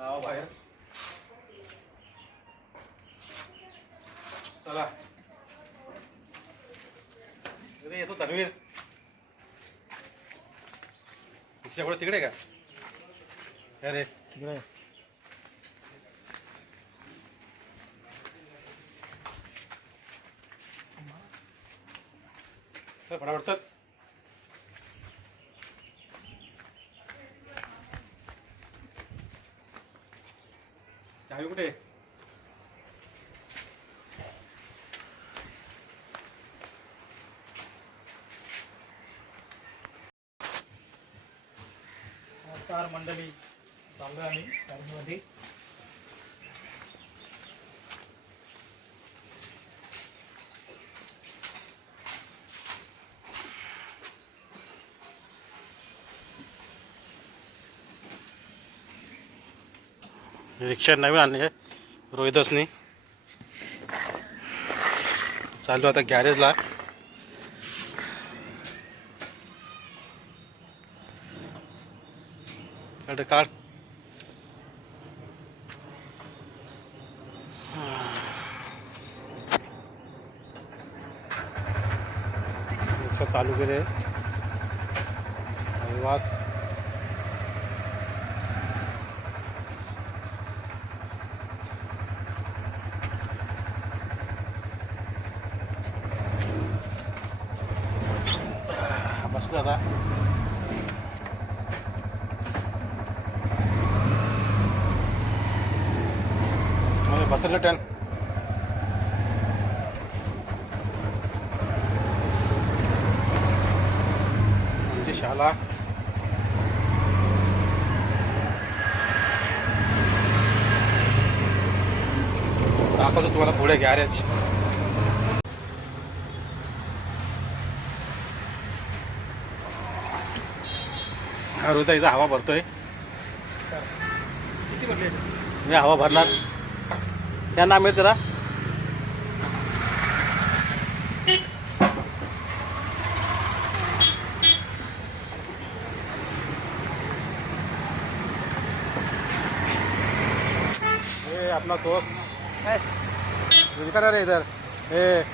बाहेर चला. येतो तन्वीर. रिक्षा कुठे तिकडे का? अरे तिकडे फटाफट चल. चावी कुठे? नमस्कार मंडळी, चालू आहे आम्ही गाडीमध्ये. रिक्षा नवीन आणली आहे रोहिदासनी. चालू आता गॅरेजला. काढ. रिक्षा चालू केले. वास बसलो आता. बसलं टन आमची शाळा. दाखवतो तुम्हाला पुढे गॅरेज. हा रोहित इथं हवा भरतोय. किती भरले? मी हवा भरणार. क्या नाम है तेरा? ये अपना दोस्त है दिखा रहा है इधर. ए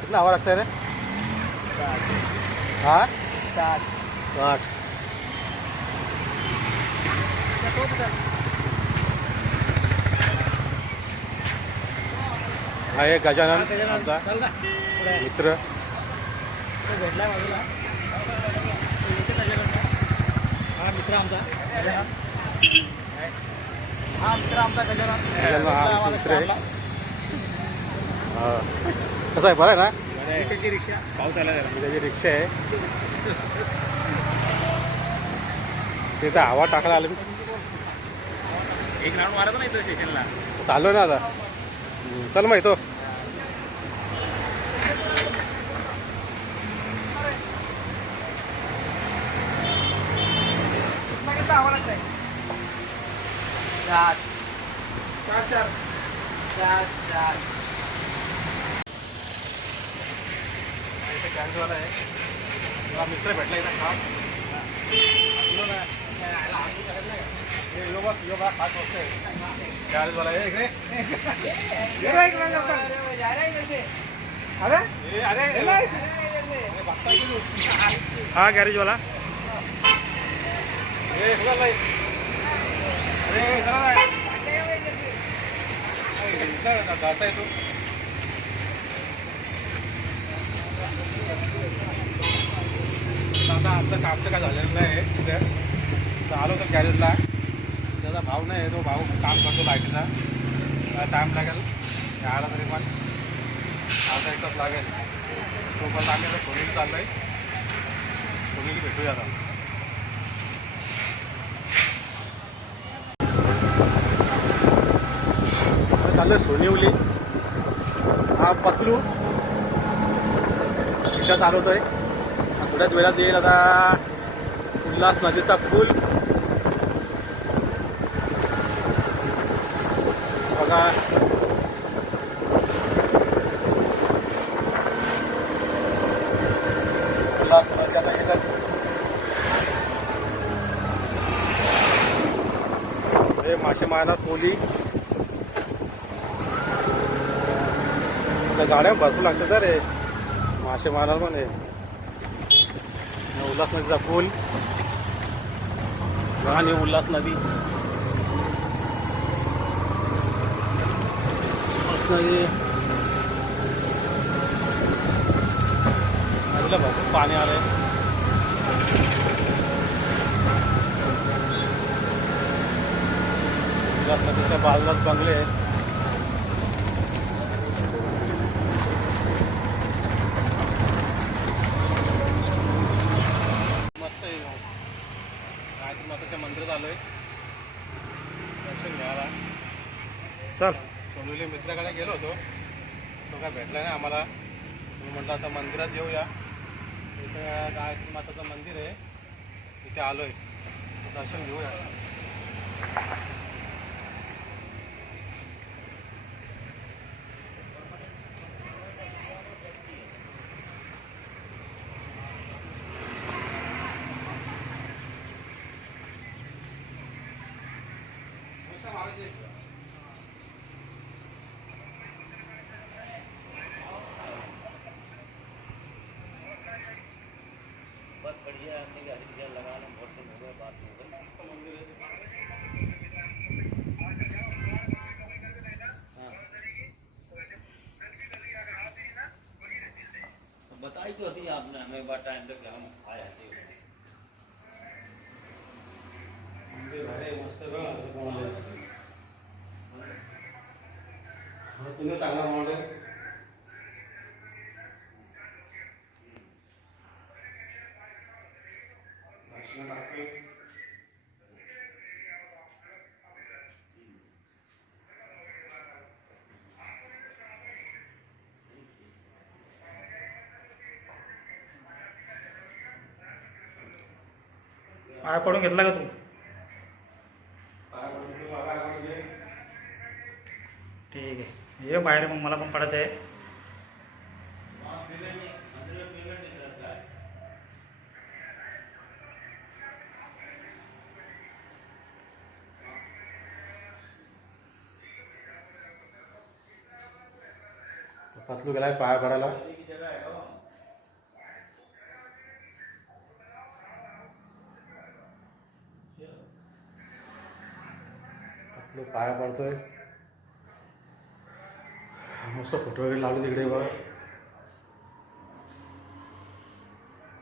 कितना हवा लगता है रे? हाँ 60. हा एक गजानन आमचा मित्र भेटलाय बाजूला. हा मित्र आमचा गजानन. हा मित्र आहे. कसं आहे बरं आहे ना? त्याची रिक्षा पाऊस आला जरा. त्याची रिक्षा आहे. तिथं हवा टाकायला आलं. एक राऊंड मारत नाही तर स्टेशनला. चालू ना आता. चल मग येतो. गॅरेजवाला आहे. मला मित्र भेटला इथं खास. योगा खास वस्तू आहे. गॅरेजवाला आहे इकडे. हा गॅरेजवाला. जाता येतो. आता आमचं कामचं काय झालेलं नाही तिथे. तर आलो तर गॅरेजला. त्याचा भाव नाही. तो भाऊ काम करतो लाईटीचा. टाईम लागेल यायला तरी पण. आता एकच लागेल. तोपर्यंत आम्ही आता सोनीला चाललो आहे. सोनीला भेटूया आता. चालू आहे सोनिवली. हा पतलू रिक्षा चालवतो आहे. थोड्याच वेळात येईल आता उल्हास नदीचा पूल. बघा मासे मारणार कोली. गाड्या भरपूर लागतात तर रे मासे मारणार पण आहे. उल्हास नदीचा पूल आणि उल्हास नदी नदी नदीला भरपूर पाणी आलंय. उल्हास नदीच्या बाजूलाच बंगले आहेत. मस्त आहे. गायत्री माताच्या मंदिरात आलोय दर्शन घ्यायला. चल सोनुली मित्राकडे गेलो होतो, तो काय भेटला नाही आम्हाला. मी म्हटलं आता मंदिरात येऊया. इथं गायत्री माताचं मंदिर आहे, इथे आलोय, दर्शन घेऊया. बताई तो थी आपने हमें बात टाइम तक हम आए थे. तुम्ही चांगला माहोल आहे. पाय पडून घेतला का तू? ठीक आहे, ये बाहेर, मग मला पण पडायचं आहे. पतलू गेलाय पाया पडायला. पतलू पाया पडतोय. मस्त फोटो वगैरे लावले तिकडे बघा.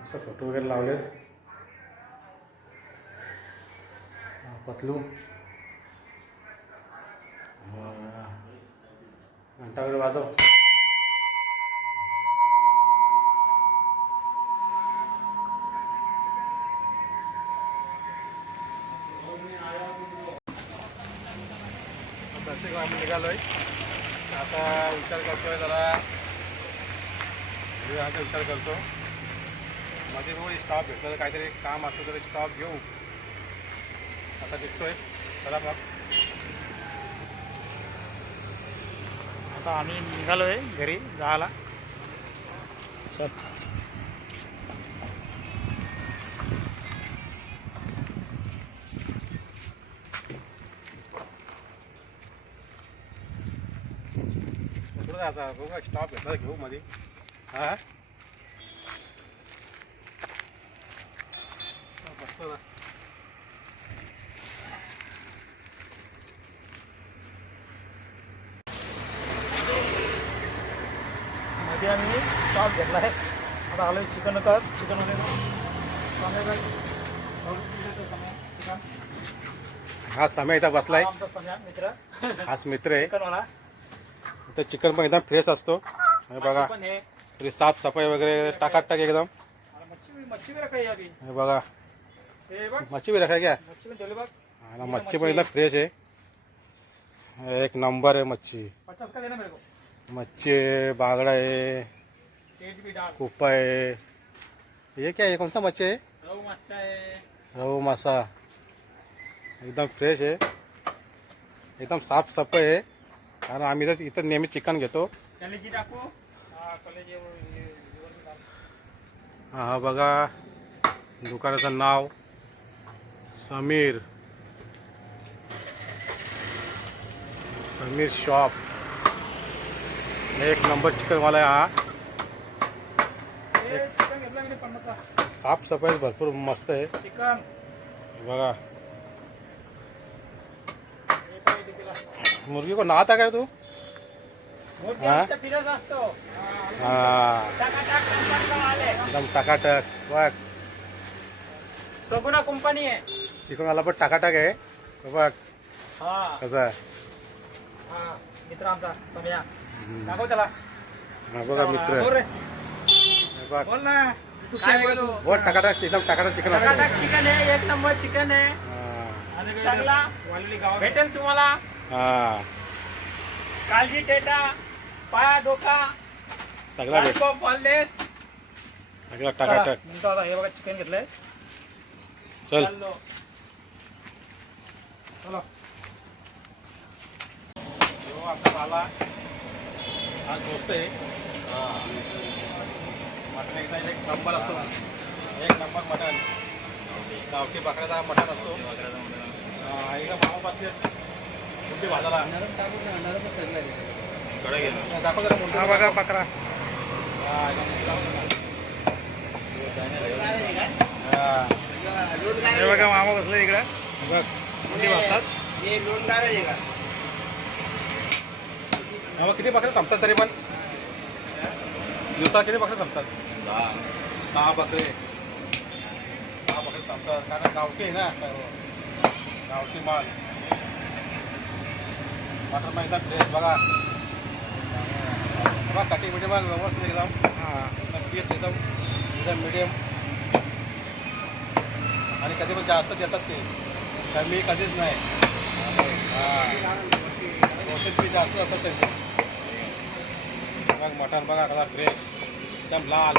मस्त फोटो वगैरे लावले. पतलू घंटा वगैरे वाजव. दर्शक आम्ही निघालोय. आता विचार करतोय जरा विचार करतो. मध्ये बघू स्टॉप भेटलं तर काहीतरी काम असलं तरी स्टॉप घेऊ. आता निघतोय. चला मग. आता आम्ही निघालोय घरी जायला. चल. आता बघू स्टॉप घेतला घेऊ मध्ये. हा बसतो ना. मध्ये आम्ही स्टॉप घेतला आहे. आता आलोय चिकन वगैरे. हा समय इथं बसलाय. आमचा सम्या मित्र, हाच मित्र आहे. चिकनवाला. इथं चिकन पण एकदम फ्रेश असतो. हे बघा पण हे तरी साफसफाई वगैरे टाकाटाक एकदम. मच्छी भी रखाई अभी. हे बघा हे बघ, मच्छी भी रखाय क्या. मच्छी पण ठेवली बघ. आणि मच्छी पण एकदम फ्रेश आहे. एक नंबर है मच्छी. 50 का देना मेरे को. मच्छी है, बांगड़ा है, पेट भी डाल. कुप्पा है. ये क्या है, कौन सा मच्छी है. रहू मच्छा है. रहू मासा एकदम फ्रेश आहे. एकदम साफसफाई आहे. कारण आम्ही इथं नेहमी चिकन घेतो. कलेजी टाकू. हा कलेजी. हा बघा दुकानाचं नाव समीर. समीर शॉप एक नंबर चिकनवाला आहे हा. हे चिकन घेतलं मी 50चा. साफसफाई भरपूर मस्त आहे चिकन बघा. हे पाहिजे तिला. मुर्गी को नाता काय तू मोठी हा? आमच्या फिरत असतो. हा टाकाटाक कंपनीला आले. एकदम टकाटक बघ. सगुना कंपनी आहे. चिकनवाला पण टकाटक आहे बघ हा कसा आहे. हा मित्र आमचा सम्या. दाखव त्याला. हा बघा मित्र बोल रे. हे बघ बोल ना. तू काय काय बोलू? बोलू? बहुत टकाटक एकदम टकाटक चिकन असतं. टकाटक चिकन आहे. एक नंबर चिकन आहे. हा. चांगला भेटेल तुम्हाला. हा काळजी टेटा पाया डोका सगळा भेट बॉललेस. सगळा टकाटक. म्हणतो आता हे बघा चिकन घेतलंय. चल चाललो. चलो. हो, आता झाला आज दोस्त आहे. मटण एकदा एक नंबर असतो. एक नंबर मटण गावठी बकऱ्याचा मटण असतो. एकदा मामापासून मुंडी भाजाला दाखव जरा मुंडी. हा बघा बकरा. हा, एकदम मुंडी लावून बघा. हा, हे बघा मामा बसले इकडे. बघ मुंडी बसतात. मग किती बकरे संपतात तरी पण दिवसात किती बकरे संपतात? 6 बकरे. 6 बकरे संपतात कारण गावठी आहे ना. गावठी माल मटन मग एकदम फ्रेश बघा. बघा कटिंग मिडियम व्यवस्थित एकदम. एकदम पीस एकदम मिडियम. आणि कधी पण जास्त देतात ते कमी कधीच नाही. हां प्रोसेस पीस जास्त असतात त्यांचे. मग मटण बघा कसा फ्रेश एकदम लाल.